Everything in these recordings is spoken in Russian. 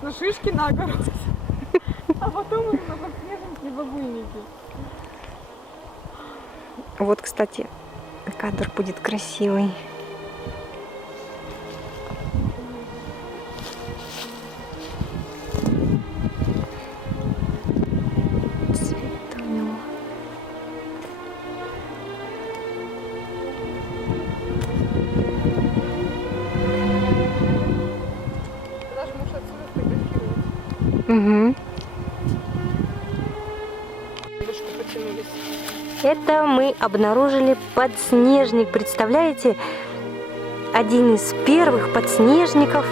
На шишки на огород, а потом уже на подснежники и бабульники. Вот, кстати, кадр будет красивый. Цвет у него. Даже можешь отсюда сфотографировать. Угу. Немножко потянулись. Это мы обнаружили подснежник. Представляете? Один из первых подснежников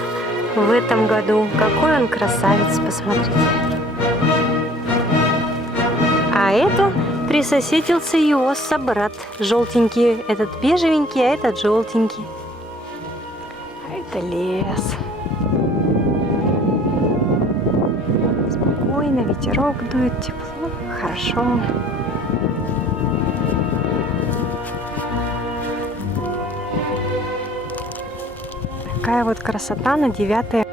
в этом году. Какой он красавец, посмотрите. А это присоседился его собрат. Желтенький, этот бежевенький, а этот желтенький. А это лес. Спокойно, ветерок дует, тепло, хорошо. Такая вот красота на 9